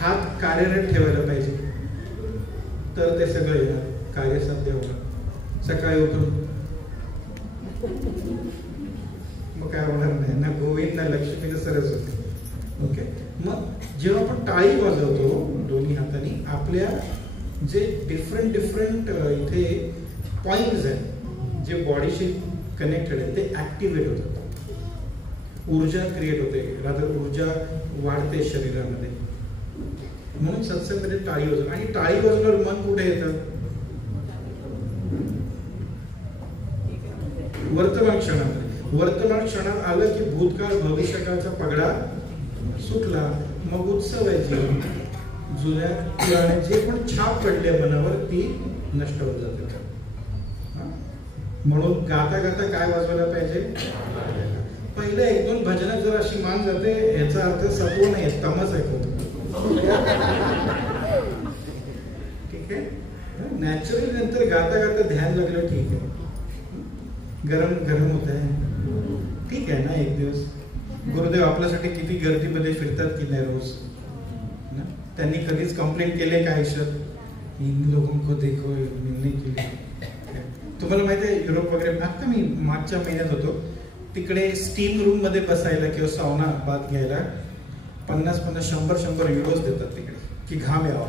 हात कार्यरत ठेवायला पाहिजे, तर ते सगळं येणार, कार्यसाध्य होणार. सकाळी उठून मग काय होणार नाही ना, गोविंद ना लक्ष्मी ना सरस्वती. ओके, मग जेव्हा आपण टाळी वाजवतो दोन्ही हाताने, आपल्या जे डिफरंट इथे पॉइंट्स आहेत जे बॉडीशी कनेक्टेड आहेत ते ऍक्टिव्हेट होतात, ऊर्जा क्रिएट होते, रादर ऊर्जा वाढते शरीरामध्ये. म्हणून सत्संगमध्ये टाळी वाजवतो. आणि टाळी वाजवल्यावर मन कुठे येतं? वर्तमान क्षणामध्ये. वर्तमान क्षणात आलं की भूतकाळ भविष्यकाळचा पगडा सुटला. मग उत्सव आहे जीवन. जुन्या पुराणे जे पण छाप पडले मनावर ती नष्ट होत जाते. म्हणून गाता गाता काय वाजवायला पाहिजे? पहिले 1-2 भजनात जर अशी मान जाते, याचा अर्थ सत्व नाही, तमस आहे खूप. ठीक आहे, नॅचरली नंतर गाता गाता ध्यान लागलं, ठीक आहे. गरम होत आहे, ठीक आहे ना. एक दिवस गुरुदेव आपल्यासाठी किती गर्दीमध्ये फिरतात की नाही रोज. त्यांनी कधीच कंप्लेंट केले का आयुष्यात? इन लोगों को देखो मिलने के लिए. तुम्हाला माहिती आहे युरोप वगैरे, आता मी मागच्या महिन्यात होतो तिकडे, स्टीम रूम मध्ये बसायला किंवा सावना बाथ घ्यायला 50-100 युरोज देतात तिकडे की घाम यावा.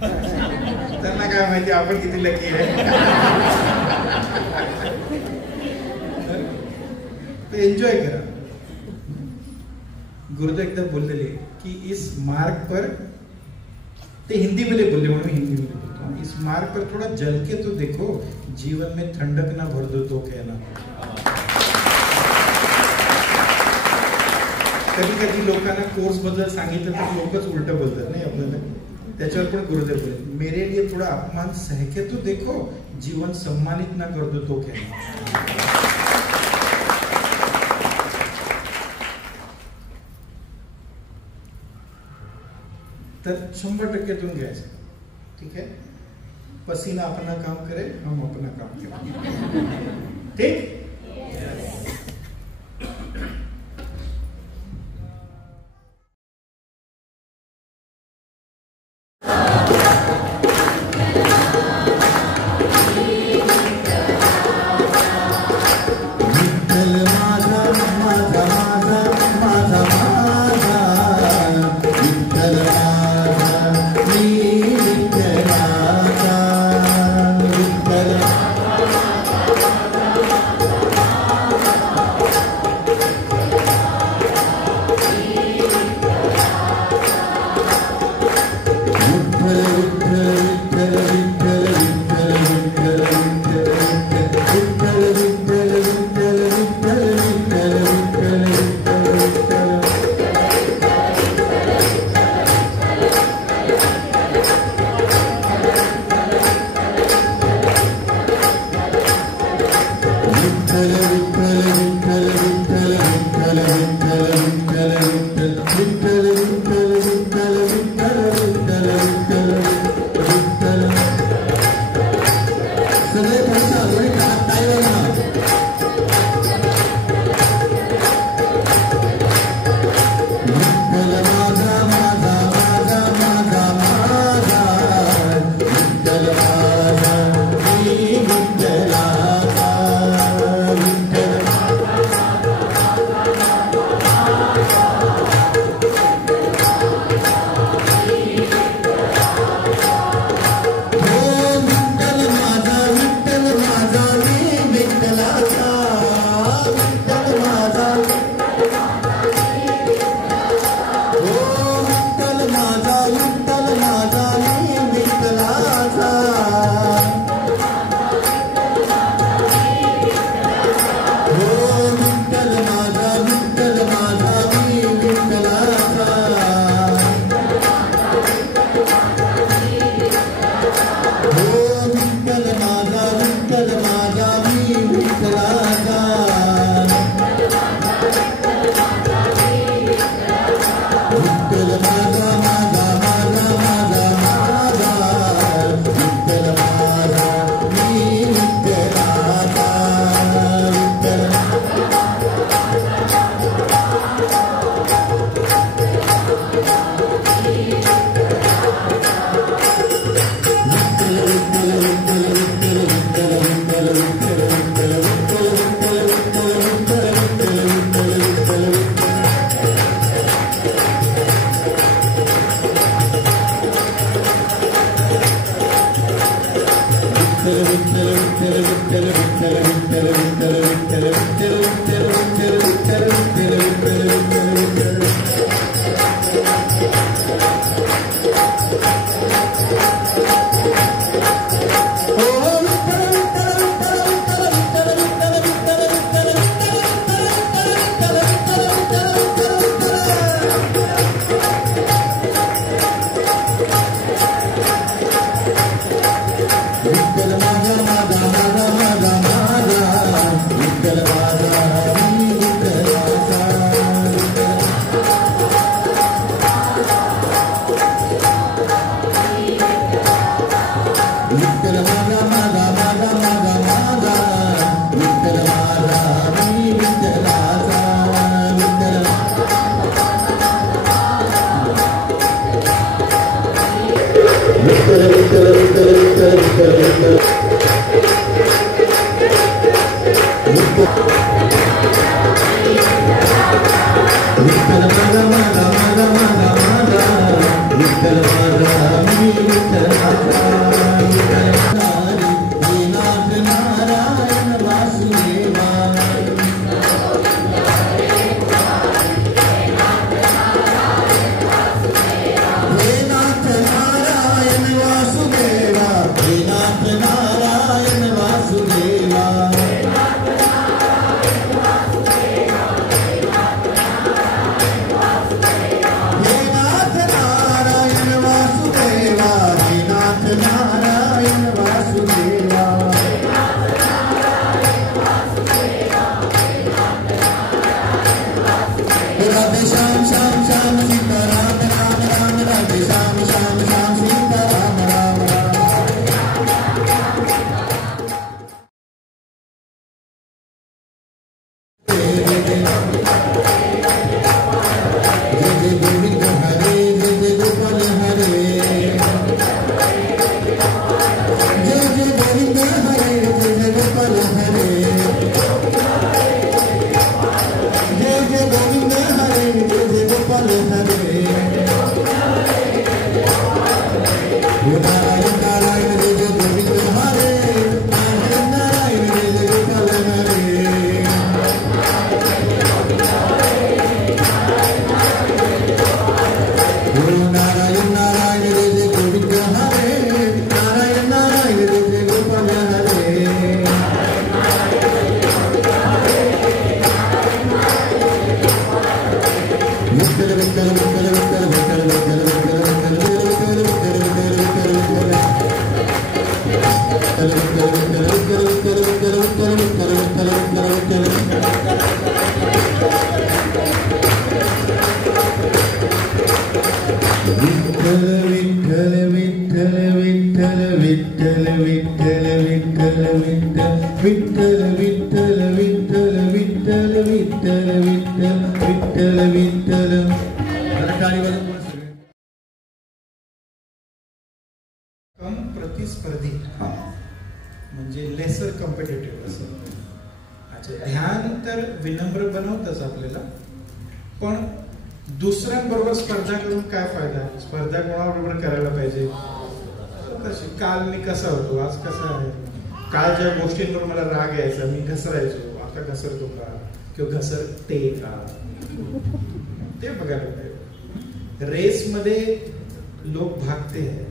त्यांना काय माहिती आपण किती लकी आहे. एन्जॉय करा. गुरुदेव एकदा बोललेले की इस मार्ग पर, ते हिंदी मध्ये बोलले म्हणून हिंदी मध्ये बोलतो, इस मार्ग पर थोड़ा जल के तो देखो, जीवन में ठंडक ना भर दो तो कहना. कधी कधी लोकांना कोर्स बद्दल सांगितलं तर लोकच उलट बोलतात नाही आपल्याला. त्याच्यावर पण गुरुदेव बोलले, मेरे लिए थोड़ा अपमान सह के तो देखो, जीवन सम्मानित ना कर दो तो कहना. तर 100% तुम घ्यायचं. ठीक है, पसीना अपना काम करे, हम अपना काम करें. ठीक. प्रतिस्पर्धी म्हणजे लेसर कॉम्पिटेटिव्ह असं. अच्छा, ध्यान तर विनम्र बनवतच आपल्याला, पण दुसऱ्यांबरोबर स्पर्धा करून काय फायदा? स्पर्धा कोणाबरोबर करायला पाहिजे? तशी काल मी कसा होतो, आज कसा आहे. काल ज्या गोष्टींवर मला राग यायचा, मी घसरायचो, आता घसरतो का किंवा घसरते का, ते बघायला पाहिजे. रेस मध्ये लोग भागते हैं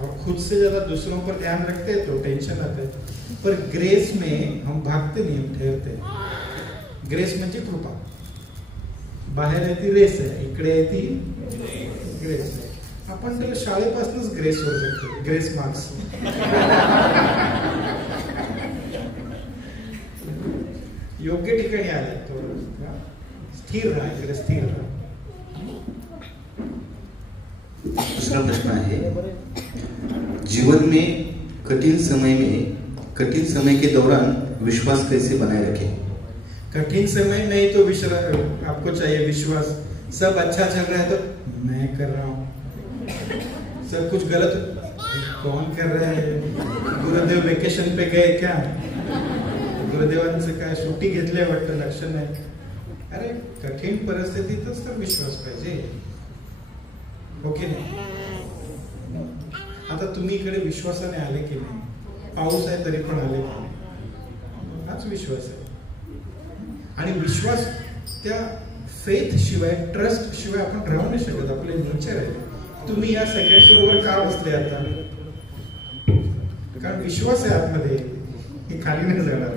और खुद से ज्यादा दूसरों पर ध्यान रखते हैं तो टेंशन आता है. पर ग्रेस में हम भागते नहीं, हम ठहरते. ग्रेस म्हणजे कृपा. बाहेर आहे ती रेस आहे, इकडे आहे ती ग्रेस आहे. आपण त्याला शाळेपासूनच ग्रेस वर शकतो, ग्रेस मार्क्स. योग्य ठिकाणी आला तो स्थिर राहा, इकडे स्थिर राहा. दूसरा प्रश्न है, जीवन में कठिन समय के दौरान विश्वास कैसे बनाए रखें? कठिन समय में ही तो आपको चाहिए विश्वास. सब अच्छा चल रहा है तो मैं कर रहा हूँ, सब कुछ गलत कौन कर रहा है? गुरुदेव वेकेशन पे गए क्या? गुरुदेवांचं काय सुट्टी घेतली वाटतं, लक्ष नाही. अरे कठीण परिस्थितीतच तर विश्वास पाहिजे, ओके नाही? आता तुम्ही इकडे विश्वासाने आले की नाही? पाऊस आहे तरी पण आले पाणी. हाच विश्वास आहे. आणि विश्वास त्या फेथ शिवाय, ट्रस्ट शिवाय आपण राहू नाही शकत. आपले नेचर आहे. तुम्ही या सेकंड फ्लोअरवर का बसले आता? कारण विश्वास आहे आतमध्ये की खाली नाही जाणार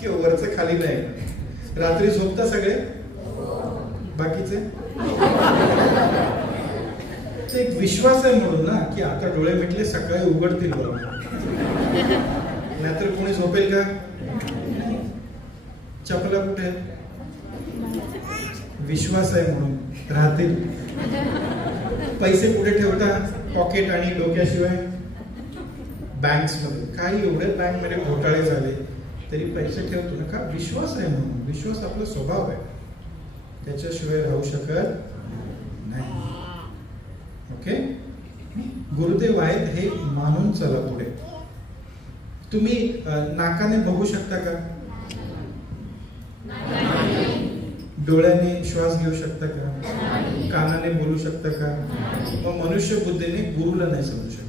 किंवा वरचं खाली नाही. रात्री झोपता सगळे, बाकीचे एक विश्वास आहे म्हणून ना की आता डोळे मिटले, सकाळी उघडतील बाबा. नाहीतर कोणी झोपेल का? चपला कुठे? विश्वास आहे म्हणून राहतील. पैसे कुठे ठेवता? पॉकेट आणि डोक्याशिवाय बँक्स मध्ये. काही एवढे बँक मध्ये घोटाळे झाले तरी पैसे ठेवतो ना, का? विश्वास आहे म्हणून. विश्वास आपला स्वभाव आहे, त्याच्याशिवाय राहू शकत नाही. ओके, गुरुदेव आहेत हे मानून चला पुढे. तुम्ही नाकाने बघू शकता का? डोळ्याने श्वास घेऊ शकता का? कानाने बोलू शकता का? मग मनुष्य बुद्धीने गुरुला नाही समजू शकत.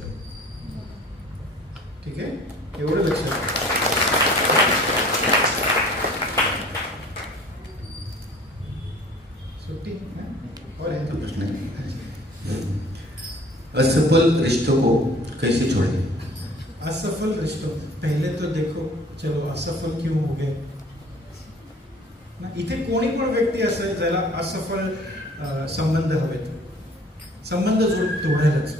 ठीक आहे, एवढं लक्षात. सुट्टी और एक प्रश्न है, असफल रिश्तों को कैसे छोड़े? असफल रिश्तों, पहले तो देखो चलो असफल क्यों हो गए ना. इथे कोणी पण व्यक्ती असेल ज्याला असफल संबंध हवेत, संबंध तोडायलाच.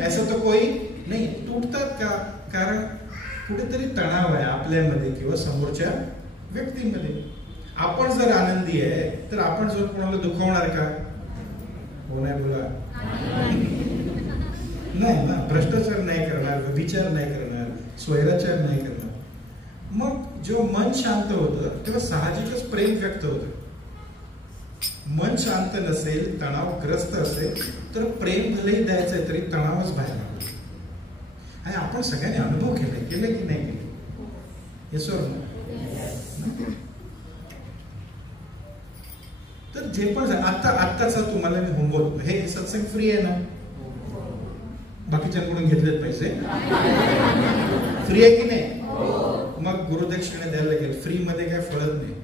ऐसा तो कोई नाही. तुटतात का? कारण कुठेतरी तणाव आहे आपल्यामध्ये किंवा समोरच्या व्यक्तीमध्ये. आपण जर आनंदी आहे तर आपण जर कोणाला दुखवणार का? हो नाही बोला. नाही ना, भ्रष्टाचार नाही करणार, व्यभिचार नाही करणार, स्वैराचार नाही करणार. मग जेव्हा मन शांत होतं तेव्हा साहजिकच प्रेम व्यक्त होतं. मन शांत नसेल, तणावग्रस्त असेल तर प्रेम भलेही द्यायचंय तरी तणावच बाहेर लागतो. आणि आपण सगळ्यांनी अनुभव केले की नाही केले? येस और नो? तर जे पण आत्ताचा तुम्हाला मी होमवर्क, हे सत्संग फ्री आहे ना? बाकीच्यांकडून घेतलेत पैसे? फ्री आहे की नाही? मग गुरुदक्षिणा द्यायला लागेल. फ्री मध्ये काय फळत नाही.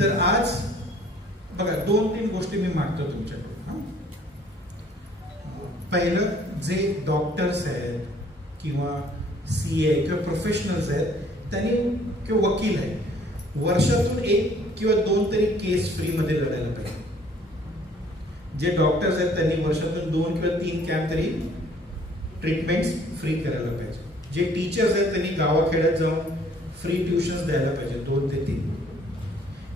तर आज बघा, 2-3 गोष्टी मी मागतो तुमच्याकडून. पहिलं, जे डॉक्टर्स आहेत किंवा CA किंवा प्रोफेशनल्स आहेत त्यांनी, किंवा वकील आहेत, वर्षातून 1 किंवा 2 तरी केस फ्री मध्ये लढायला पाहिजे. जे डॉक्टर्स आहेत त्यांनी वर्षातून 2 किंवा 3 कॅम्प तरी ट्रीटमेंट्स फ्री करायला पाहिजे. जे टीचर्स आहेत त्यांनी गावाखेड्यात जाऊन फ्री ट्युशन्स द्यायला पाहिजे, 2 ते 3.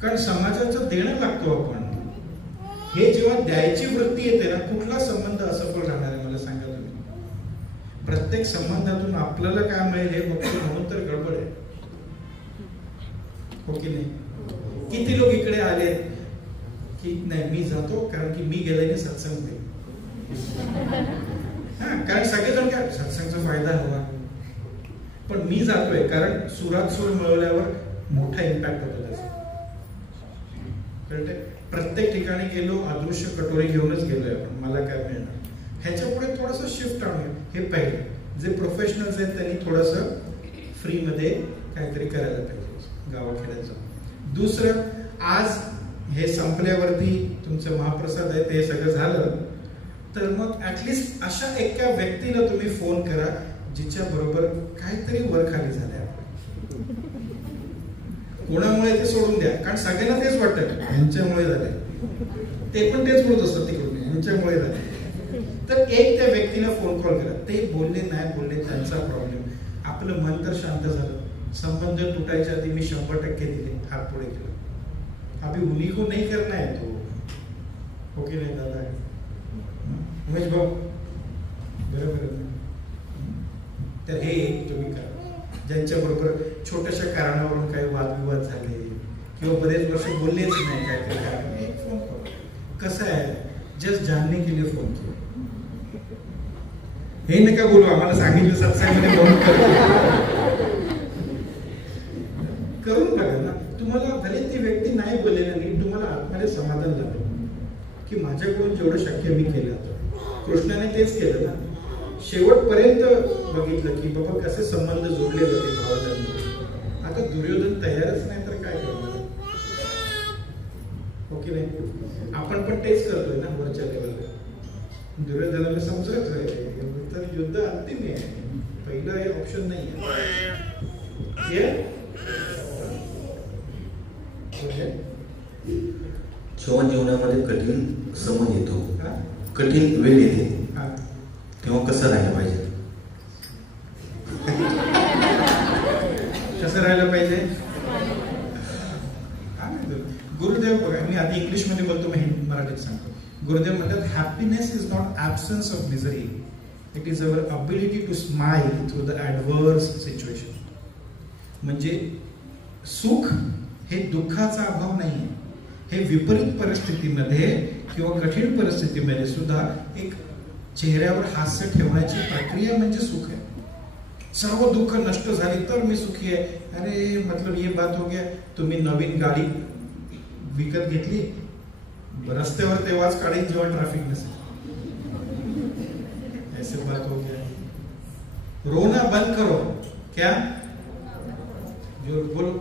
कारण समाजाचं देणं लागतो आपण. हे जेव्हा द्यायची वृत्ती येते ना, कुठला संबंध असफल राहणार आहे मला सांगा तुम्ही? प्रत्येक संबंधातून आपल्याला काय मिळेल हे बघतो म्हणून तर गडबड आहे. हो की नाही? किती लोक इकडे आले की नाही मी जातो कारण की मी गेल्याने सत्संग होईल. कारण सगळेजण काय, सत्संगचा फायदा हवा. पण मी जातोय कारण सुरात सूर मिळवल्यावर मोठा इम्पॅक्ट होतो त्याचा. कळतंय? प्रत्येक ठिकाणी गेलो, अदृश्य कटोरी घेऊनच गेलोय आपण, मला काय मिळणार. ह्याच्या पुढे थोडंसं शिफ्ट आणूया. हे पहिले, जे प्रोफेशनल्स आहेत त्यांनी थोडंसं फ्री मध्ये काहीतरी करायला पाहिजे गावाखेड्यात जाऊन. दुसरं, आज हे संपल्यावरती तुमचं महाप्रसाद आहे ते सगळं झालं तर मग ऍटलिस्ट अशा एका व्यक्तीला तुम्ही फोन करा जिच्या बरोबर काहीतरी वर खाली झालंय. कोणामुळे ते सोडून द्या, कारण सगळ्यांना तेच वाटतं यांच्यामुळे झालंय. ते पण तेच बोलत असतात तिकडून, यांच्यामुळे झालंय. तर एक त्या व्यक्तीला फोन कॉल करा. ते बोलले नाही बोलले त्यांचा प्रॉब्लेम, आपलं मन तर शांत झालं. संबंध तुटायच्या आधी मी 100% दिले, हात पुढे केला. अभी उन्हीं को नहीं करना है तो हो की नाही दादा? उमेश भाऊ बरोबर. तर हे तुम्ही करा. ज्यांच्या बरोबर छोट्याशा कारणावरून काही वादविवाद झाले किंवा बरेच वर्ष बोललेच नाही काहीतरी कारण, एक फोन करा. कसं आहे, जस्ट जानने के लिए फोन किया. हे नका बोलू आम्हाला सांगितलं सत्संगामध्ये बोलून करून बघा ना. तुम्हाला भले ती व्यक्ती नाही बोललेली नाही, तुम्हाला आतमध्ये समाधान झालं की माझ्याकडून जेवढं शक्य मी केलं. कृष्णाने तेच केलं ना. शेवटपर्यंत बघितलं की बाबा कसे संबंध जोडले जाते भावनांमध्ये. आता दुर्योधन तयारच नाही तर काय करणार? ओके नाही, आपण पण तेच करतोय ना वरच्या लेवलला. दुर्योधनाला समजायचं तर युद्ध अंतिम आहे, पहिला हे ऑप्शन नाही आहे. जेव्हा जीवनामध्ये कठीण समय येतो, कठीण वेळ येते, तेव्हा कसं राहायला पाहिजे? कसं राहायला पाहिजे? गुरुदेव बघा, मी आधी इंग्लिश मध्ये बोलतो, मी मराठीत सांगतो. गुरुदेव म्हणतात, happiness is not absence of misery, it is our ability to smile through the adverse situation. म्हणजे सुख हे दुःखाचा अभाव नाही, हे विपरीत परिस्थितीमध्ये किंवा कठीण परिस्थितीमध्ये सुद्धा एक चेहऱ्यावर हास्य ठेवण्याची प्रक्रिया म्हणजे सुख आहे. सर्व दुःख नष्ट झाली तर मी सुखी आहे. अरे मतलब ये बात हो गया, तुम्ही नवीन गाडी विकत घेतली, रस्त्यावर तेव्हाच काढेल जेव्हा ट्रॅफिक नसेल, ऐसे बात हो गया. रोना बंद करो, क्या जो बोलो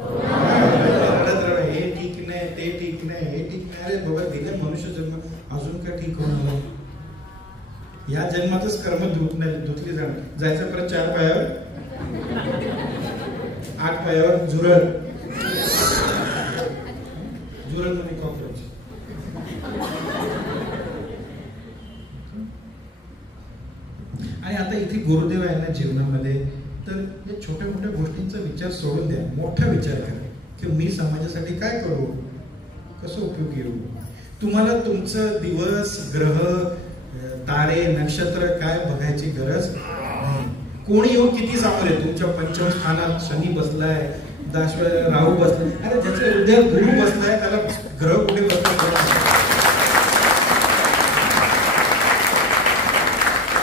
रडत रड, हे ठीक नाही, ते ठीक नाही, हे ठीक नाही. अरे बाबा, दिले मनुष्य जन्म, अजून काय ठीक होणार? या जन्मातच कर्म धुतली जाणार. जायचं परत 4 पायावर, 8 पायावर झुरळ, झुरळ मध्ये कॉकरोच. आणि आता इथे गुरुदेव आहे ना जीवनामध्ये, तर या छोट्या मोठ्या गोष्टींचा विचार सोडून द्या, मोठा विचार करा की मी समाजासाठी काय करू, कसं उपयोगी येऊ. तुम्हाला तुमचं दिवस, ग्रह, तारे, नक्षत्र काय बघायची गरज नाही. कोणी येऊन किती समोर आहे, तुमच्या पंचम स्थानात शनी बसलाय, 10व्या राहू बसलाय, अरे ज्याच्या हृदयात गुरु बसलाय त्याला ग्रह कुठे बसलाय?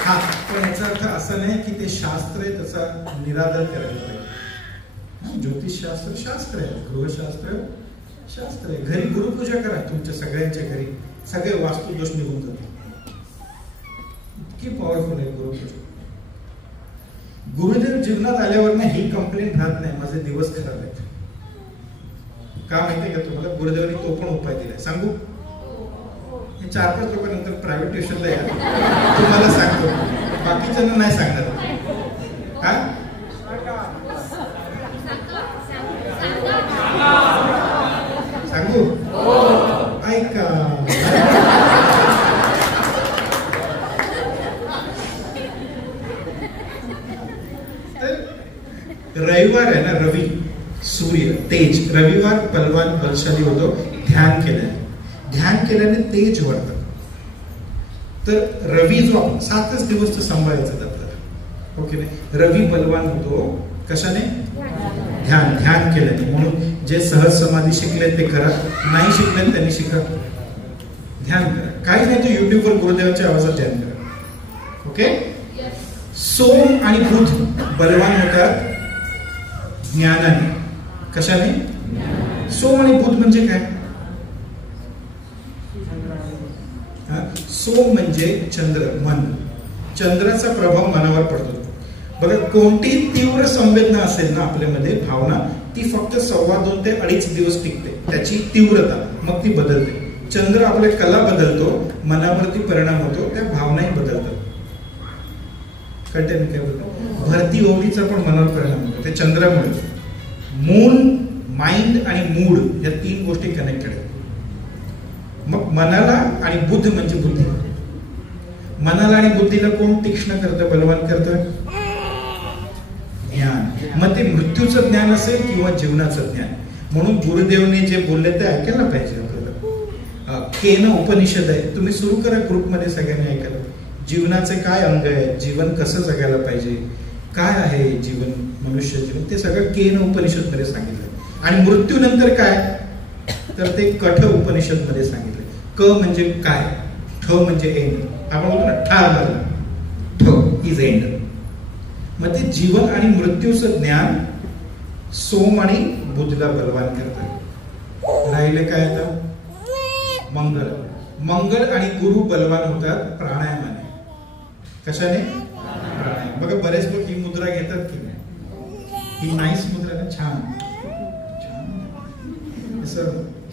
हा, पण याचा अर्थ असं नाही की ते शास्त्र आहे त्याचा निरादर करायला पाहिजे. ज्योतिषशास्त्र शास्त्र आहे, गृहशास्त्र शास्त्र आहे. घरी गुरुपूजा करा, तुमच्या सगळ्यांच्या घरी सगळे वास्तुदोष निघून जातात. इतकी पॉवरफुल आहे गुरुपूजा. गुरुदेव जीवनात आल्यावर ना ही कंप्लेंट राहत नाही, माझे दिवस खराब आहेत. का माहितीये का तुम्हाला? गुरुदेवांनी तो पण उपाय दिलाय, सांगू? 4-5 लोकांनंतर प्रायव्हेट ट्युशनला या, तुम्हाला सांगतो, बाकीच्यांना नाही सांगणार. काय सांगू? ऐका, रविवार आहे ना, रवी, सूर्य, तेज. रविवार बलवान बलशाली होतो, ध्यान केल्याने. ध्यान केल्याने तेज वाढतं. तर रवी जो आपण 7च दिवस तर सांभाळायचं आपल्याला, ओके नाही? रवी बलवान होतो कशाने? ध्यान. ध्यान केल्याने. म्हणून जे सहज समाधी शिकले ते करा, नाही शिकले त्यांनी शिका, ध्यान करा. काही नाही तर युट्यूबवर गुरुदेवाच्या आवाजात ध्यान करा, ओके? सोम आणि बुध बलवान होतात ज्ञानाने. कशाने? सोम आणि बुध म्हणजे काय? सोम म्हणजे चंद्र, मन. चंद्राचा प्रभाव मनावर पडतो. बघा, कोणती तीव्र संवेदना असेल ना आपल्यामध्ये, भावना, ती फक्त 2.25 ते 2.5 दिवस टिकते, त्याची तीव्रता, मग ती बदलते. चंद्र आपल्या कला बदलतो, मनावरती परिणाम होतो, त्या भावनाही बदलतात. कळते मी काय बोलतो? भरती ओढीचा पण मनावर परिणाम होतो, ते चंद्रामुळे. मून, माइंड आणि मूड या 3 गोष्टी कनेक्टेड आहेत. मग मनाला आणि बुद्ध म्हणजे बुद्धी, मनाला आणि बुद्धीला कोण तीक्ष्ण करतं, बलवान करतं? ज्ञान. मग ते मृत्यूचं ज्ञान असेल किंवा जीवनाचं ज्ञान. म्हणून गुरुदेवने जे बोलले ते ऐकायला पाहिजे आपल्याला. केन उपनिषद आहे, तुम्ही सुरू करा ग्रुपमध्ये सगळ्यांनी ऐकायला. जीवनाचे काय अंग आहेत, जीवन कसं जगायला पाहिजे, काय आहे जीवन, मनुष्य जीवन, ते सगळं केन उपनिषद मध्ये सांगितलं. आणि मृत्यूनंतर काय, तर ते कठ उपनिषद मध्ये सांगितलं. क म्हणजे काय, ठ म्हणजे एंड. आपण बोलतो ना, ठा झाला, ठ इज एंड. मग ते जीवन आणि मृत्यूचं ज्ञान सोम आणि बुधला बलवान करतात. राहिले काय आता? मंगळ. मंगळ आणि गुरु बलवान होतात प्राणायामाने. कशाने? प्राणायाम. बघा बरेच लोक ही मुद्रा घेतात की नाही? ही नाईस मुद्रा ना, छान छान.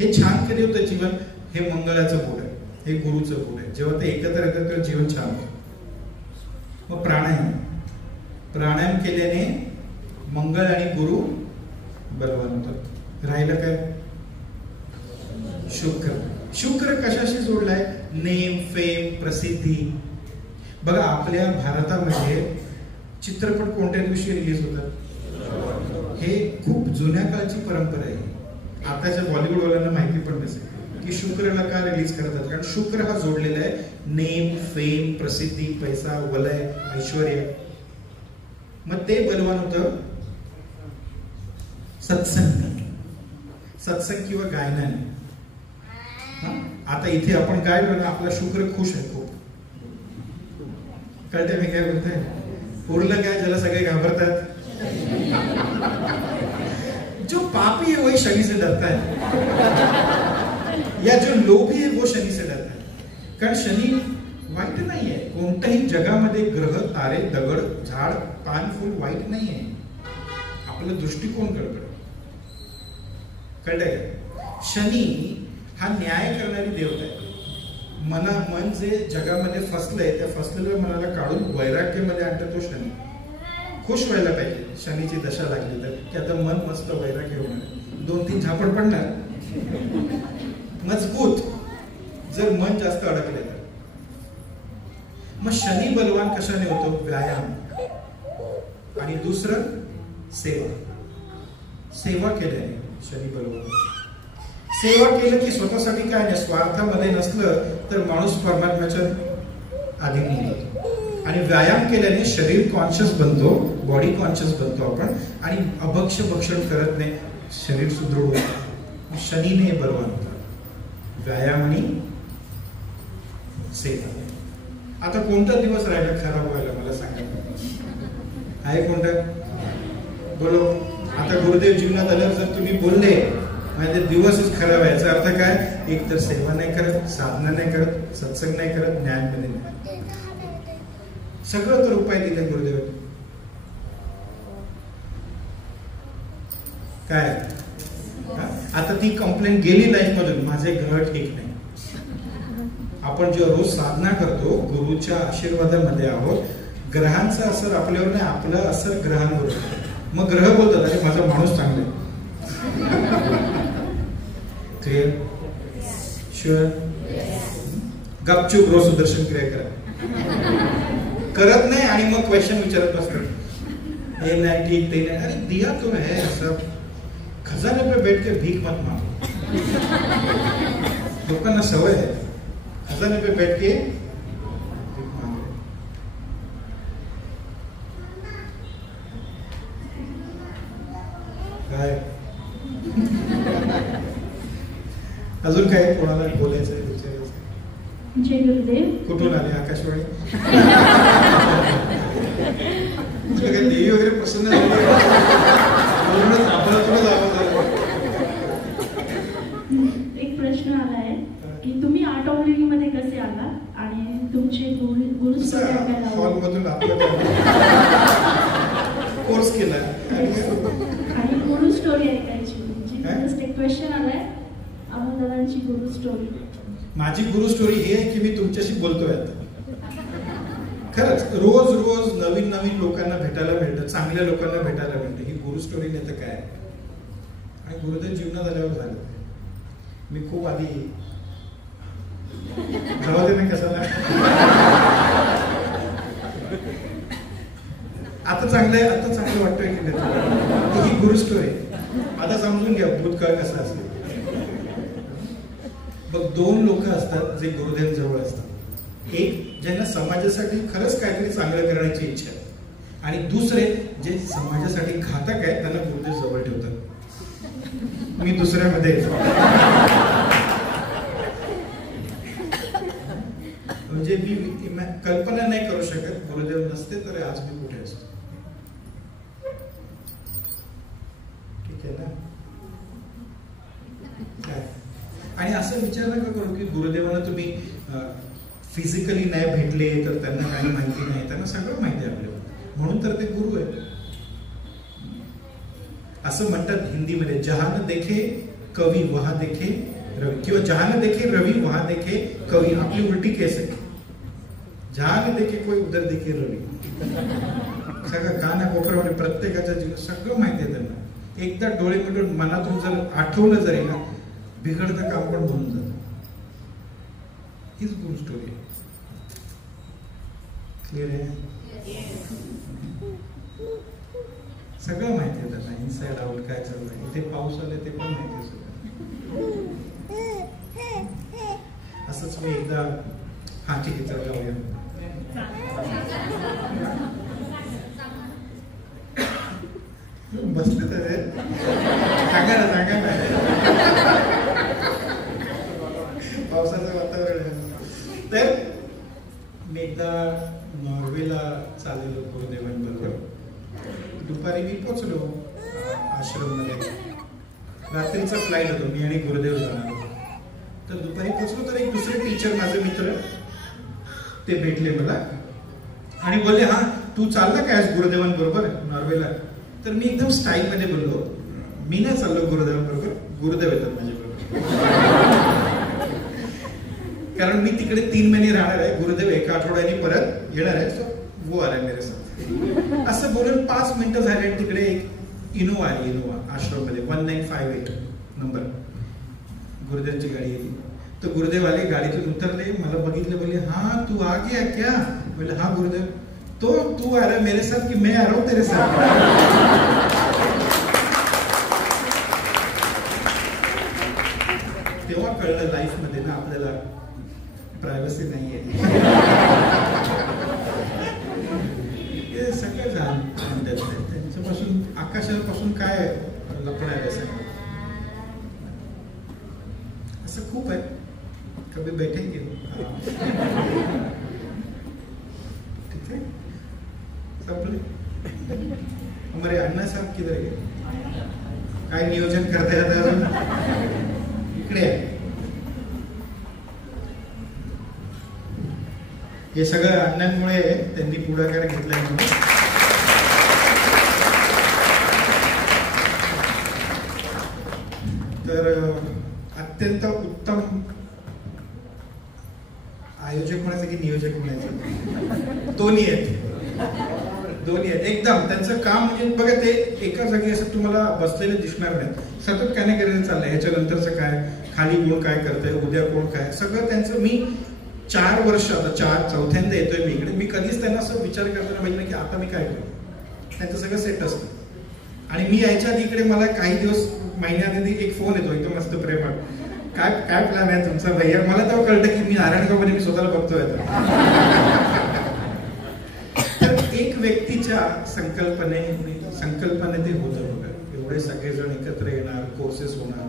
हे छान कधी होतं जीवन? हे मंगळाचं बोट आहे, हे गुरुचं बोट आहे. जेव्हा ते एकत्र येतात तेव्हा जीवन छान होतं. मग प्राणायाम केल्याने मंगळ आणि गुरु बलवान होतात. राहिलं काय? शुक्र कशाशी जोडलाय? नेम, फेम, प्रसिद्धी. बघा आपल्या भारतामध्ये चित्रपट कोणत्या दिवशी रिलीज होतात? हे खूप जुन्या काळची परंपरा आहे. आताच्या बॉलिवूडवाल्यांना माहिती पण नसेल की शुक्रला का रिलीज करतात, कारण शुक्र हा जोडलेला आहे नेम, फेम, प्रसिद्धी, पैसा, वलय, ऐश्वर्य. मग ते बलवान होतं सत्संग किंवा गायनाने. आता इथे आपण गायलो ना, आपला शुक्र खुश आहे खूप. कळते मी काय बोलतोय? उरलं काय ज्याला सगळे घाबरतात? जो पापी है वही शनि से डरता है, या जो लोभी है वो शनि से डरता है. कारण शनी वाईट नाही आहे. कोणत्याही जगामध्ये ग्रह, तारे, दगड, झाड, पान, फूल वाईट नाही आहे. आपला दृष्टिकोन गडबड. कळतंय का? शनी हा न्याय करणारी देवता आहे. मन जे जगामध्ये फसलंय त्या फसलेल्या मनाला काढून वैराग्यामध्ये आणतो तो शनी. खुश व्हायला पाहिजे शनीची दशा लागली तर, की आता मन मस्त वैराग्य होणार, 2-3 झापड पडणार, मजबूत. जर मन जास्त अडकले तर. मग शनी बलवान कशाने होतो? व्यायाम. आणि दुसरं सेवा केल्याने शनी बलवान. सेवा केलं की स्वतःसाठी काय नाही, स्वार्थामध्ये नसलं तर माणूस परमात्म्याच्या अधीन होतो. आणि व्यायाम केल्याने शरीर कॉन्शियस बनतो, बॉडी कॉन्शियस बनतो आपण, आणि अभक्ष भक्षण करत नाही, शरीर सुदृढ होतं. शनीने बलवान होतं. व्यायाम आणि सेवा. आता कोणता दिवस राहिला खराब व्हायला मला सांगा? आहे कोणता? बोलो. आता गुरुदेव जीवनात आल्यावर जर तुम्ही बोलले माझे दिवसच खराब आहे, याचा अर्थ काय? एक तर सेवा नाही करत, साधना नाही करत, सत्संग नाही करत, ज्ञानमध्ये नाही. सगळं तर उपाय दिले गुरुदेव. काय आता ती कंप्लेंट गेली लाईफ मधून, माझे ग्रह ठीक नाही. आपण जेव्हा रोज साधना करतो, गुरुच्या आशीर्वादामध्ये आहोत, ग्रहांचा असर आपल्यावर नाही, आपलं असर ग्रहांवर. मग ग्रह बोलतात अरे माझा माणूस चांगला आहे. क्लिअर? शुअर? गपचूप रोज सुदर्शन क्रिया करा. करत नाही आणि मग क्वेश्चन विचारत असतात, हे नाही ठीक, ते नाही. अरे दिया तो है सब, खजाने पे बैठ के भीख मत मांगो. लोकांना सवय आहे खजाने पे बैठ के भीक मांगो. काय अजून काय कोणाला बोलायचं विचारायचं? जय गुरुदेव. कुठून आले? आकाशवाणी. देवी वगैरे पसंत नाही. एक प्रश्न आला आहे की तुम्ही आर्ट ऑफ लिव्हिंग मध्ये कसे आला आणि तुमचे गुरु हॉल मधून कोर्स केला आणि गुरु स्टोरी ऐकायची. म्हणजे एक क्वेश्चन आलाय, अमोलदादांची गुरु स्टोरी. माझी गुरु स्टोरी ही आहे की मी तुमच्याशी बोलतोय आता. खरंच रोज रोज नवीन नवीन लोकांना भेटायला मिळतं, चांगल्या लोकांना भेटायला मिळतं. ही गुरु स्टोरी नाही तर काय. आणि गुरुदेव जीवनात आल्यावर झालं. मी खूप आधी जवळ नाही कशाला. आता चांगलं आहे, आता चांगलं वाटतंय की ही गुरु स्टोरी. आता समजून घ्या भूतकाळ कसा असेल. बघ 2 लोक असतात जे गुरुदेव जवळ असतात. एक ज्यांना समाजासाठी खरंच काहीतरी चांगलं करण्याची इच्छा आहे, आणि दुसरे जे समाजासाठी घातक आहेत त्यांना गुरुदेव जवळ ठेवतात. मी दुसऱ्यामध्ये म्हणजे मी कल्पना नाही करू शकत गुरुदेव नसते तर आज मी कुठे असतो. ठीक आहे ना? काय आणि असं विचार नका करू की गुरुदेवांना तुम्ही फिजिकली नाही भेटले तर त्यांना काही माहिती नाही, त्यांना सगळं माहिती आहे आपल्याला, म्हणून तर ते गुरु आहेत. असं म्हणतात हिंदीमध्ये, जहान देखे कवी वहा देखे रवी, किंवा जहान देखे रवी वहा देखे कवी. आपली उलटी केस आहे, जहान देखे कोई उधर देखे रवी. सगळं काना कोपऱ्यामध्ये प्रत्येकाच्या जीवन सगळं माहिती आहे त्यांना. एकदा डोळे मिटून मनातून जर आठवलं जरी ना, बिघडतं काम पण होऊन जातं. हीच गुरु स्टोरी आहे. क्लिअर आहे? सगळं माहिती आहे त्यांना, इनसाइड आउट काय चाललंय. इथे पाऊस आले ते पण माहिती आहे सगळं. असंच मी एकदा, हा ठीक आहे चल जाऊया. बसले तर सांगा ना पावसाचं वातावरण आहे. तर मी एकदा नॉर्वेला चाललेलो गुरुदेवांबरोबर. दुपारी मी पोचलो आश्रम मध्ये, रात्रीचा फ्लाईट होतो, मी आणि गुरुदेव जाणार होतो. तर दुपारी पोचलो तर एक दुसरे टीचर माझे मित्र ते भेटले मला आणि बोलले, हा तू चालला काय आज गुरुदेवांबरोबर नॉर्वेला? तर मी एकदम स्टाईल मध्ये बोललो, मी नाही चाललो गुरुदेवांबरोबर, गुरुदेव येतात माझ्याबरोबर. कारण मी तिकडे 3 महिने राहणार आहे, गुरुदेव एका आठवड्याने परत येणार आहे, सो वो आ रहा है मेरे साथ. असं बोलून 5 मिनिटं झाले, तिकडे एक इनोवा आली, इनोवा आश्रम मध्ये 1958 नंबर गुरुदेवची गाडी आली. तर गुरुदेव आले, गाडीतून उतरले, मला बघितले, बोले हा तू आ गया क्या? बोले हा गुरुदेव. तो तू आ रहा है मेरे साथ कि मैं आ रहा हूं तेरे साथ? तेव्हा कळलं लाईफ मध्ये ना आपल्याला प्रायव्हसी नाहीये. हे सगळं झालं त्यांच्यापासून, आकाशापासून काय लपणार असं असं खूप आहे. कभी बैठेंगे ठीक है. संपले. हमारे अण्णा साहब किधर गए? काय नियोजन करते आहेत अजून? इकडे हे सगळं अण्णांमुळे त्यांनी पुढाकार घेतलाय म्हणून. तर अत्यंत उत्तम आयोजक म्हणायचं की नियोजक म्हणायचं, दोन्ही आहेत एकदम. त्यांचं काम म्हणजे बघा, ते एका जागी असं तुम्हाला बसलेले दिसणार नाही, सतत काय नाही करायचं चाललंय, ह्याच्यानंतरचं काय, खाली कोण काय करतंय, उद्या कोण काय, सगळं त्यांचं. मी 4 वर्ष, आता चौथ्यांदा येतोय मी इकडे, मी कधीच त्यांना असं विचार करताना पाहिजे की आता मी काय करू. त्यांचं सगळं सेट असतं. आणि मी यायच्या आधी इकडे मला काही दिवस, महिन्याआधी एक फोन येतो एकदम मस्त प्रेमळ, काय काय प्लॅन आहे तुमचा भैया? मला तेव्हा कळतं की मी नारायणगावमध्ये मी स्वतःला बघतोय. तर एक व्यक्तीच्या संकल्पने ते होतं बघा. एवढे सगळेजण एकत्र येणार, कोर्सेस होणार,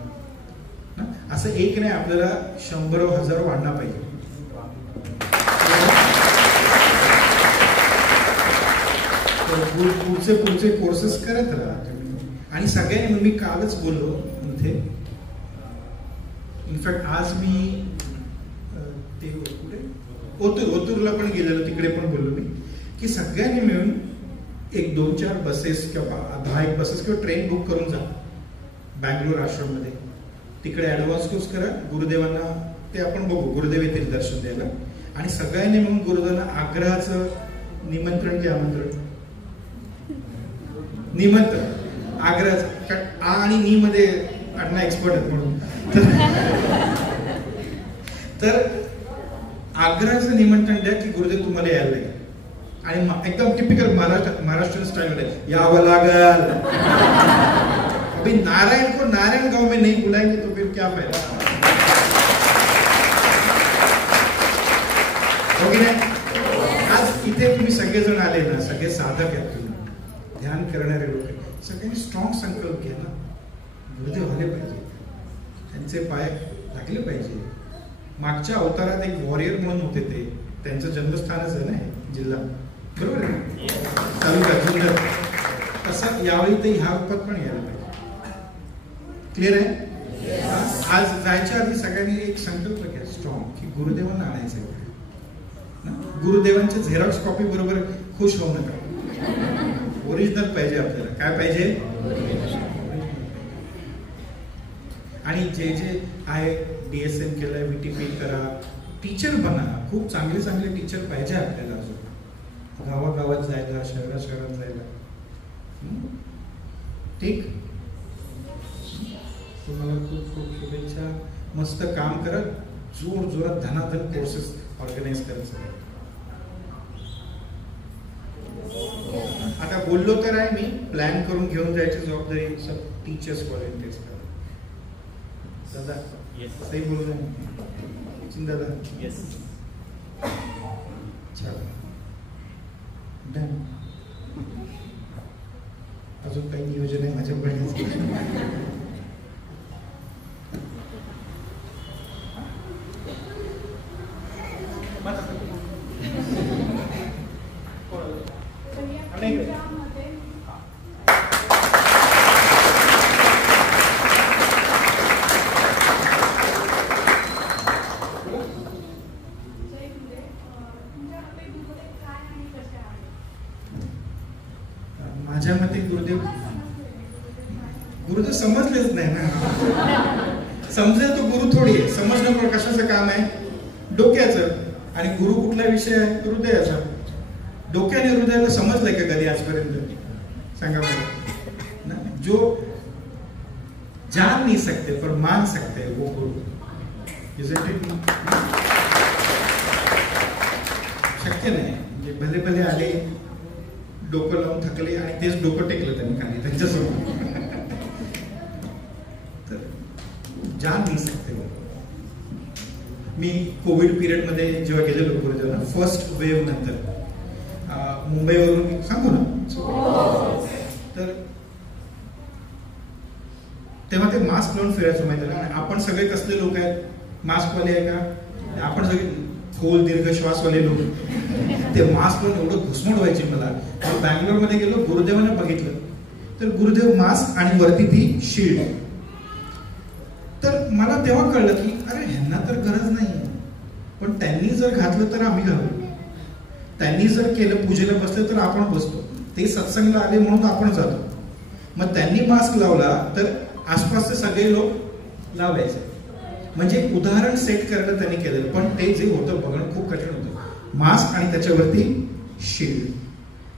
असं एक नाही, आपल्याला 100-1000 वाढणार पाहिजे. पुढचे कोर्सेस करत राहा. आणि सगळ्यांनी, मी कालच बोललो इथे, इनफॅक्ट आज मी ते ओतूरला पण गेलेलो, तिकडे पण बोललो मी की सगळ्यांनी मिळून एक 2-4 बसेस किंवा 10 बसेस किंवा ट्रेन बुक करून जा बँगलोर आश्रम मध्ये. तिकडे ऍडव्हान्स कोर्स करा. गुरुदेवांना ते आपण बघू, गुरुदेव येतील दर्शन द्यायला. आणि सगळ्यांनी मिळून गुरुदेवांना आग्रहाचं निमंत्रण की आमंत्रण, निमंत्रण आग्रहाचं, आ आणि नी मध्ये अण्णा एक्सपर्ट आहेत म्हणून. तर आग्रहाचं निमंत्रण द्या की गुरुदेव तुम्हाला यायला लागेल. आणि एकदम टिपिकल महाराष्ट्रीयन स्टाइल मध्ये यावं लागल. अभी नारायण को नारायण गांव में नहीं बुलाएंगे तो फिर क्या फायदा? हो की नाही? आज इथे तुम्ही सगळेजण आले ना, सगळे साधक आहेत, तुम्ही ध्यान करणारे लोक, सगळ्यांनी स्ट्रॉंग संकल्प घ्या ना, गुरुदेव आले पाहिजे, त्यांचे पाय लागले पाहिजे. मागच्या अवतारात एक वॉरियर म्हणून होते, ते त्यांचं जन्मस्थानच आहे ना जिल्हा, बरोबर आहे, तालुका जुन्नर. तसं यावेळी ते ह्या रूपात पण यायला पाहिजे. क्लिअर आहे? आज जायच्या आधी सगळ्यांनी एक संकल्प घ्या स्ट्रॉंग की गुरुदेवांना आणायचं. गुरुदेवांच्या झेरॉक्स कॉपी बरोबर खुश होऊ नका. ओरिजिनल पाहिजे आपल्याला. काय पाहिजे? आणि जे जे आहे DSM केलंय, VTP करा, टीचर बना. खूप चांगले चांगले टीचर पाहिजे आपल्याला. अजून गावागावात जायला, शहरात जायला. ठीक. तुम्हाला खूप खूप शुभेच्छा. मस्त काम करा. जोर जोरात धनाधन कोर्सेस ऑर्गनाइज करायचं. आता बोललो तर आहे मी, प्लॅन करून घेऊन जायची जबाबदारी सब टीचर्स व्हॉलंटियर्स करा. दादा सही बोल रहे हैं चिन दादा? यस. चलो डन. अजून काही नियोजन आहे माझ्या बहिणीचं? माझ्या मते गुरुदेव समजलेच नाही ना. समजेल तो गुरु थोडी आहे. समजणं कशाचं काम आहे? डोक्याचं. आणि गुरु कुठला विषय आहे? हृदयाचा. डोक्याने हृदयाला समजलंय का कधी आजपर्यंत? सांगा मला. जो जान नहीं सकते पर मान सकते हैं वो गुरु. शक्य नाही. भले भले आले, डोकं लावून थकले आणि तेच डोकं टेकलं त्यांनी खाली त्यांच्यासमोर. तर जान नाही सकते. मी कोविड पिरियड मध्ये जेव्हा गेलेलो गुरुदेवांना, फर्स्ट वेव्ह नंतर मुंबईवरून सांगू ना, तर तेव्हा ते मास्क लावून फिरायचं माहिती ना. आपण सगळे कसले लोक आहेत? मास्कवाले आहे का? आपण सगळे खोल दीर्घ श्वासवाले लोक. ते मास्क लावून एवढं घुसमट व्हायची मला. बँगलोर मध्ये गेलो, गुरुदेवांना बघितलं तर गुरुदेव मास्क आणि वरती ती शील्ड. तर मला तेव्हा कळलं की अरे ह्यांना तर गरज नाही, पण त्यांनी जर घातलं तर आम्ही घालू. त्यांनी जर केलं, पूजेला बसलं तर आपण बसतो. ते सत्संगला आले म्हणून आपण जातो. मग त्यांनी मास्क लावला तर आसपासचे सगळे लोक लावायचे. म्हणजे उदाहरण सेट करायला त्यांनी केलेलं. पण ते जे होतं बघणं खूप कठीण होतं. मास्क आणि त्याच्यावरती शील्ड.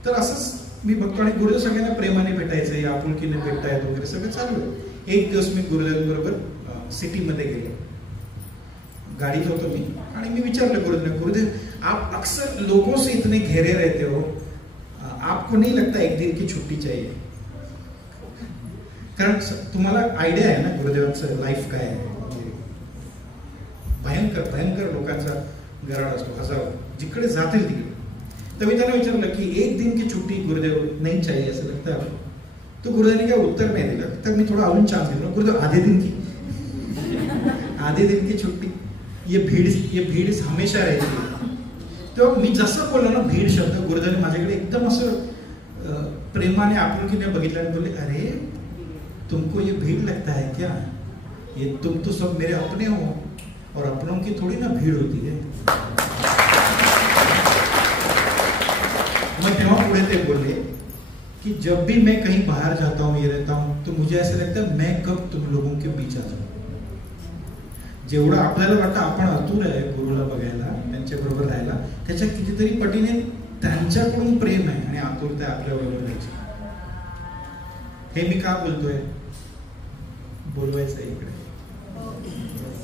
तर असंच मी बघतो. आणि गुरुदेव सगळ्यांना प्रेमाने भेटायचे, आपुलकीने भेटतायत वगैरे सगळं चालू आहे. एक दिवस मी गुरुदेवांबरोबर सिटीमध्ये गेलो. गाडीत होतो मी आणि मी विचारलं गुरुदेव, आप अक्सर लोगों से इतने घेरे रहते हो, आपको नहीं लगता एक दिन की छुट्टी चाहिए? कारण तुम्हाला आयडिया आहे ना गुरुदेवांचं लाईफ काय आहे. भयंकर भयंकर लोकांचा गराड असतो, हजार जिकडे जातील तिकडे. तर मी त्यांना विचारलं की एक दिन की छुट्टी गुरुदेव नहीं चाहिए असं लगता है? तो गुरुदेवांनी काय उत्तर नाही दिलं. तर मी थोडा अजून चान्स दिला. गुरुदेव आधे दिन की छुट्टी, ये भीड़ हमेशा रहेगी. तेव्हा मी जसं बोललो ना भीड़ शब्द, गुरुदेवांनी माझ्याकडे एकदम असं प्रेमाने आपुलकीने बघितलं आणि बोलले, अरे तुमको ये भीड़ लगता है क्या? ये तुम तो सब मेरे अपने हो और अपनों की थोड़ी ना भीड़ होती है. मैं तेव्हा पुढे ते बोले कि जब भी मैं कहीं बाहर जाता हूँ, ये रहता हूँ, तो मुझे ऐसा लगता है मैं कब तुम लोगों के बीच आ जाऊं. जेवढं आपल्याला वाटतं आपण आतुर आहे गुरुला बघायला, त्यांच्याबरोबर राहायला, त्याच्या कितीतरी पटीने त्यांच्याकडून प्रेम आहे आणि आतुरता आहे आपल्याबरोबर राहायची. हे मी का बोलतोय? बोलवायचं इकडे.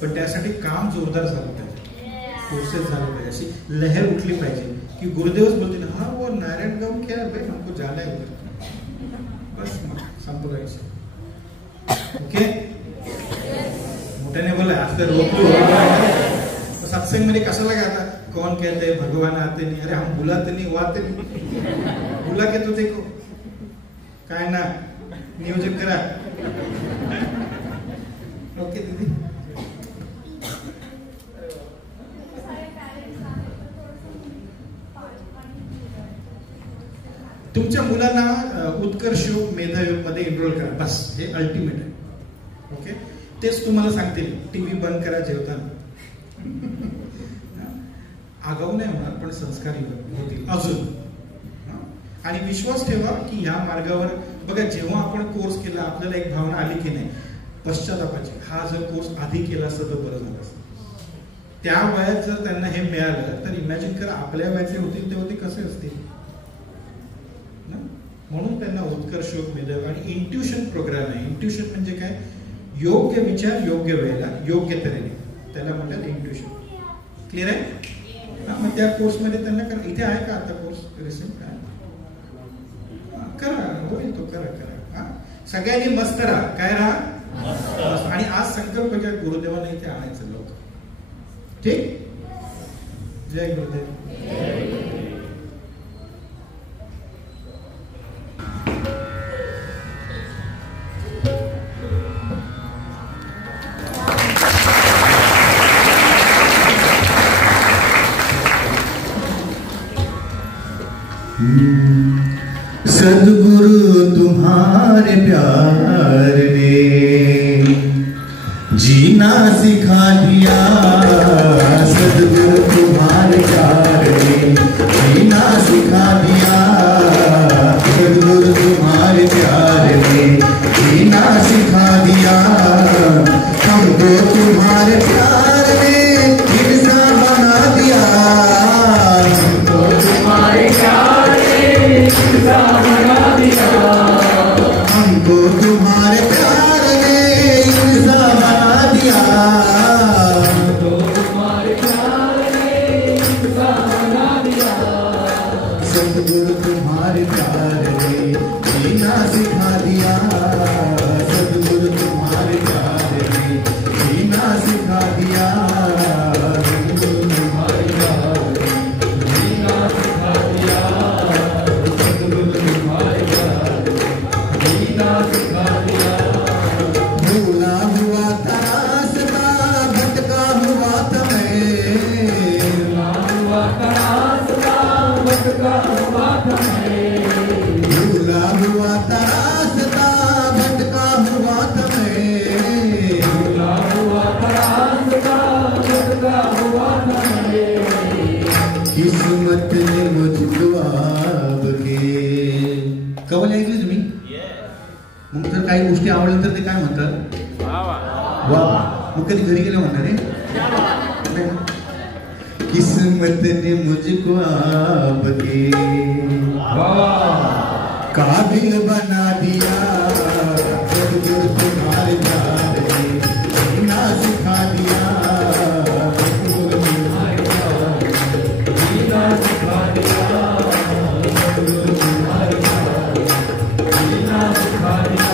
पण त्यासाठी काम जोरदार झालं पाहिजे, कोर्सेस झाले पाहिजे, अशी लहर उठली पाहिजे की गुरुदेवच बोलतील हा वो नारायणगाव क्या है भाई, हमको जाना है उधर. बस संपला विषय. ओके, मोठ्याने बोला. आज तर रोकलो सत्संग मध्ये कशाला गाता? कौन कहते हैं भगवान आते नहीं? अरे हम बुलाते नहीं, वो आते नहीं. बुला के तो देखो. काय ना नियोजन करा. ओके दीदी. तुमच्या मुलांना उत्कर्ष योग, मेधा योग मध्ये एनरोल करा. बस हे अल्टिमेट आहे. ओके, तेच तुम्हाला सांगते. टीव्ही बंद करा जेवताना. आगाऊ नाही होणार, पण संस्कारी होतील अजून. आणि विश्वास ठेवा की ह्या मार्गावर बघा, जेव्हा आपण कोर्स केला आपल्याला एक भावना आली की नाही पश्चातापाची, हा जर कोर्स आधी केला असता तर बरं झालं असतं. त्या वयात जर त्यांना हे मिळालं तर इमॅजिन करा आपल्या वयाचे होतील तेव्हा ते कसे असतील. म्हणून त्यांना उत्कर्ष योग मिळेल. आणि इंट्युशन प्रोग्राम आहे. इंट्युशन म्हणजे काय, योग्य विचार योग्य वेळेला योग्य तऱ्हेने, त्याला म्हणतात इंट्युशन. क्लिअर आहे. मग त्या कोर्समध्ये त्यांना करा. इथे आहे का आता कोर्स रिसेंट? करा, होईल तो, करा करा. सगळ्यांनी मस्त राहा. काय राहा. आणि आज संकल्प घ्या गुरुदेवांना इथे आणायचं लोक. ठीक. जय गुरुदेव. सद्गुरु तुम्हारे प्यार ने जीना सिखा दिया. सद्गुरु तुम्हारे प्यार ने जीना सिखा दिया. सद्गुरु तुम्हारे प्यार ने जीना सिखा दिया. हमको तुम्हारे प्यार ने इंसान बना दिया. हमको तुम्हारे प्यार ने इंसान बना दिया. हमको तुम्हारे प्यार ने इंसान बना दिया. हमको तुम्हारे प्यार ने इंसान बना दिया. सद्गुरु तुम्हारे प्यार ने जीना सिखा दिया. सद्गुरु तुम्हारे प्यार ने जीना सिखा दिया. सद्गुरु तुम्हारे प्यार ने जीना सिखा दिया. सद्गुरु तुम्हारे प्यार ने जीना सिखा दिया. भूला हुआ था रास्ता भटका हुआ था मैं. भूला हुआ था रास्ता भटका हुआ था मैं. भूला हुआ था रास्ता भटका हुआ था मैं. भूला हुआ था रास्ता भटका हुआ था मैं. किस्मत ने मुझको आपके. कवल ऐकली तुम्ही? मग जर काही गोष्टी आवडल्या तर ते काय म्हणतात? वा. मग कधी घरी गेले म्हणणार रे. किस्मत ने मुझको आपके काबिल बना दिया. सद्गुरु तुम्हारे प्यार ने जीना सिखा दिया. सद्गुरु तुम्हारे प्यार ने जीना सिखा दिया. सद्गुरु तुम्हारे प्यार ने जीना सिखा दिया.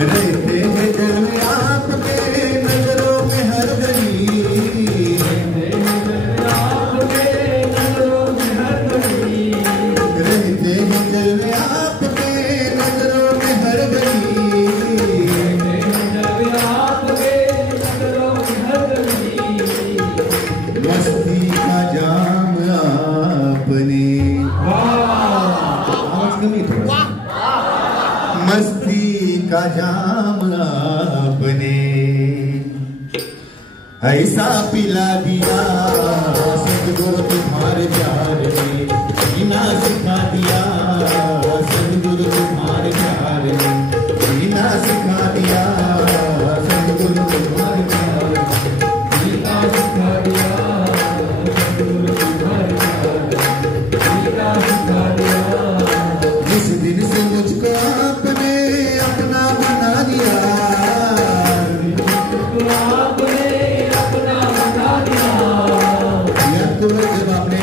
रहते हैं दिल में आपके नजरों में हर घड़ी. रहते हैं दिल में आपके नजरों में हर घड़ी. रहते हैं दिल में आपके नजरों में हर घड़ी. रहते हैं दिल में आपके नजरों में हर घड़ी. मस्ती का जाम आपने. आवाज कमी थोड़ा. मस्ती का जाम आपने ऐसा पिला दिया. सद्गुरु तुम्हारे प्यार ने जीना सिखा दिया. सद्गुरु तुम्हारे प्यार ने जीना सिखा दिया. सद्गुरु तुम्हारे प्यार ने जीना सिखा दिया. सद्गुरु तुम्हारे प्यार ने जीना सिखा दिया. जिस दिन से मुझको आपने अपना बना दिया. जब आपने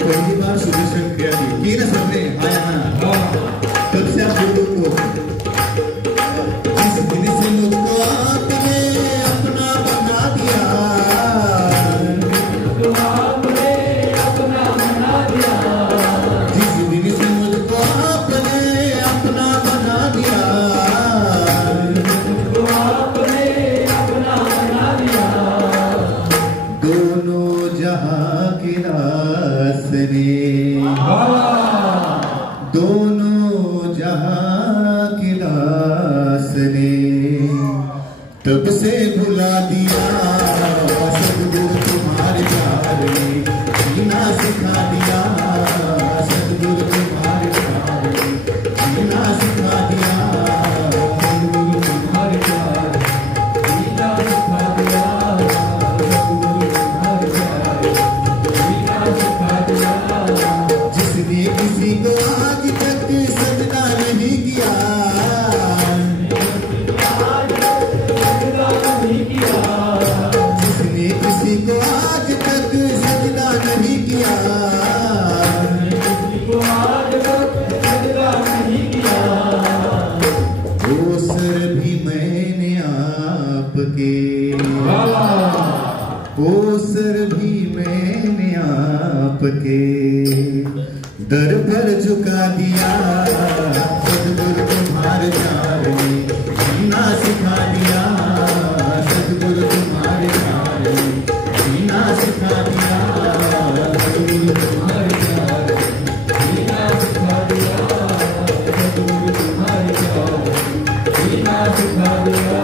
पहली बार सुदर्शन क्रिया की ना भर झुका दिया सदगुरु तुम्हारे प्यार ने जीना सिखा दिया सदगुरु तुम्हारे प्यार ने जीना सिखा दिया सदगुरु तुम्हारे प्यार ने जीना सिखा दिया सदगुरु तुम्हारे प्यार ने जीना सिखा दिया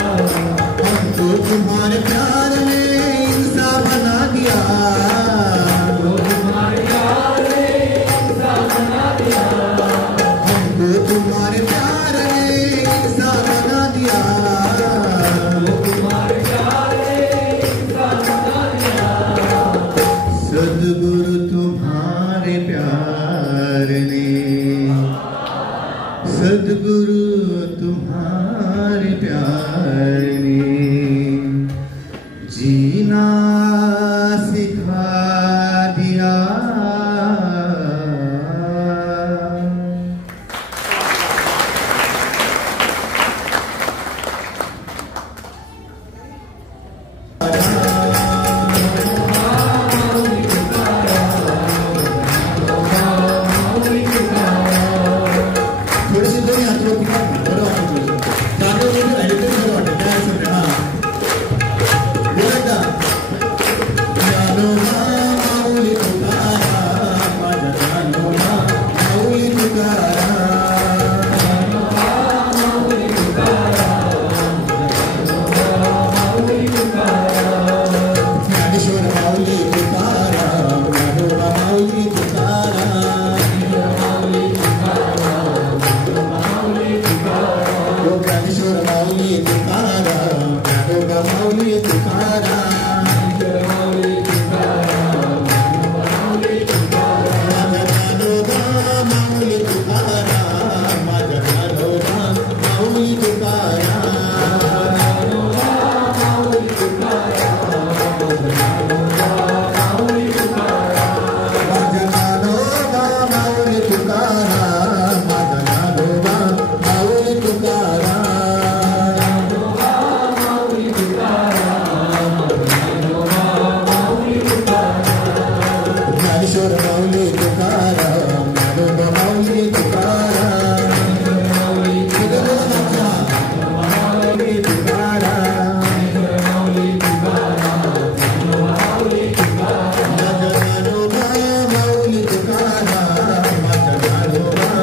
हमको तुम्हारे प्यार ने इंसान बना दिया तुम्हारे प्यार ने इंसान बना दिया हमको तुम्हारे प्यार ने इंसान बना दिया तुम्हारे प्यार ने इंसान बना दिया सद्गुरु तुम्हारे प्यार ने सद्गुरु तुम्हारे प्यार ने जीना सिखा दिया। थोड़ी सी दोनों हाथों की बड़ा ताकि वो एडिटर में वाटे क्या सुनते हैं बोलता जानो माऊली तुकारा माजा जानो माऊली तुकारा जानो माऊली तुकारा जानो माऊली तुकारा ज्ञानेश्वर माऊली तुकारा जानो माऊली तुकारा माऊली तुकारा ज्ञानेश्वर माऊली तुकारा ज्ञानोबा माऊली तुकारा माऊली तुकारा माऊली तुकारा ज्ञानोबा माऊली तुकारा माझ्या ज्ञानोबा माऊली तुकारा ज्ञानोबा माऊली तुकारा ज्ञानोबा माऊली तुकारा माझ्या ज्ञानोबा माऊली तुकारा माझ्या ज्ञानोबा माऊली तुकारा ज्ञानेश्वर माऊली तुकारा ज्ञानोबा माऊली तुकारा माऊली तुकारा माऊली तुकारा माऊली तुकारा माऊली तुकारा ज्ञानोबा माऊली तुकारा माझ्या ज्ञानोबा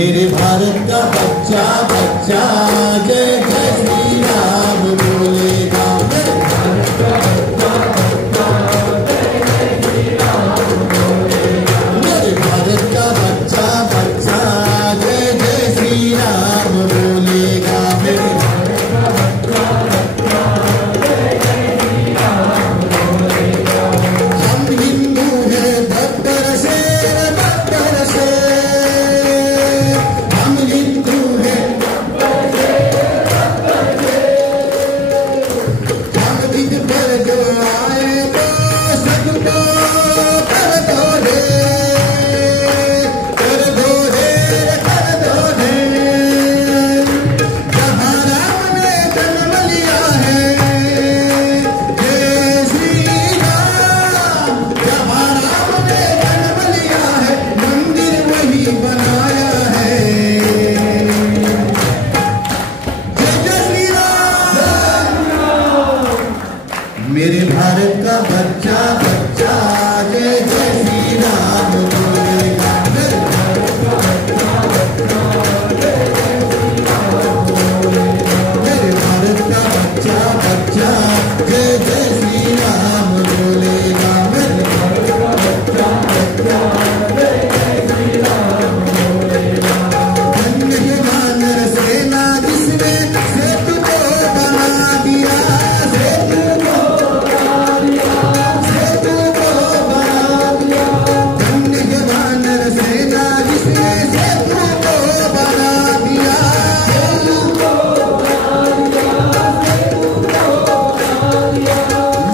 मेरे भारत का बच्चा बच्चा जय जय श्री राम बोलेगा। मेरे भारत का बच्चा बच्चा जय जय श्री राम बोलेगा। मेरे भारत का बच्चा बच्चा जय जय श्री राम बोलेगा। मेरे भारत का बच्चा बच्चा जय जय श्री राम बोलेगा। हम हिंदू हैं बब्बर से बब्बर से, हम हिंदू हैं बब्बर से बब्बर से। हम बीच पर जो आए तो सबको कर दो रे, कर दो रे, कर दो रे। जहाँ राम ने जन्म लिया है जय श्री राम, जहाँ राम ने जन्म लिया है मंदिर वही बनाया है। जय जय श्री राम। मेरे भारत का बच्चा बच्चा जय जय श्री राम बोलेगा। मेरे भारत का बच्चा बच्चा जय जय श्री राम बोलेगा। मेरे भारत का बच्चा बच्चा जय जय श्री राम बोलेगा। मेरे भारत का बच्चा बच्चा जय जय श्री राम बोलेगा। धन्य है वानर सेना जिसने सेतु को बना दिया, सेतु को बना दिया, सेतु को बना दिया। धन्य है वानर सेना जिसने सेतु को बना दिया, सेतु को बना दिया, सेतु को बना दिया।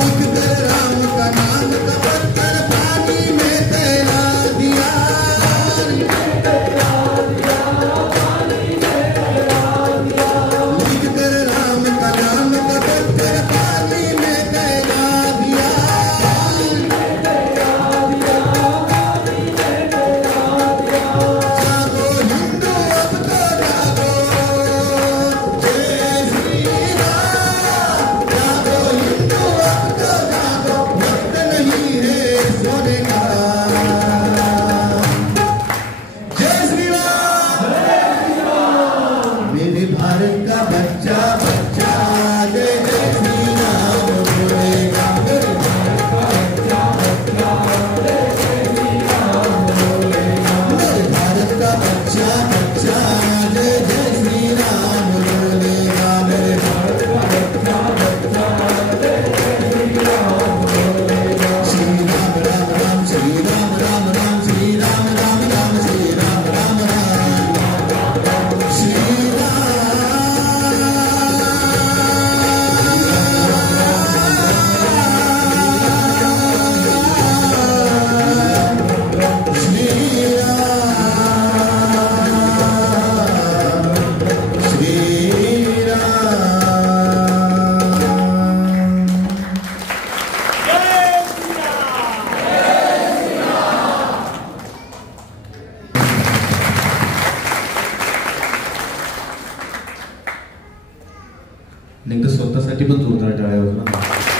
लिख कर राम का नाम का पत्थर पानी में तैरा दिया, पानी में तैरा दिया, पानी में तैरा दिया। लिख कर राम का नाम का पत्थर पानी में तैरा दिया, पानी में तैरा दिया, पानी में तैरा दिया। जागो हिंदू अब तो जागो जय श्री राम। जागो हिंदू अब तो जागो, वक्त नहीं है सोने का। जय श्री राम। मेरे भारत का बच्चा बच्चा जय जय श्री राम बोलेगा। मेरे भारत का बच्चा बच्चा जय जय श्री राम बोलेगा। मेरे भारत का बच्चा बच्चा जय जय श्री राम बोलेगा। मेरे भारत का बच्चा बच्चा जय जय श्री राम बोलेगा। श्री राम राम राम, श्री राम राम राम, श्री राम राम राम, श्री राम राम राम, श्री एकदा स्वतःसाठी पण जोरदार टाळ्या वाजवा.